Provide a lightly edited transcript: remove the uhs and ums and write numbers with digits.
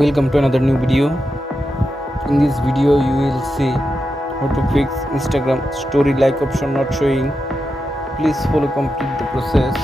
Welcome to another new video. In this video you will see how to fix Instagram story like option not showing. Please follow complete the process.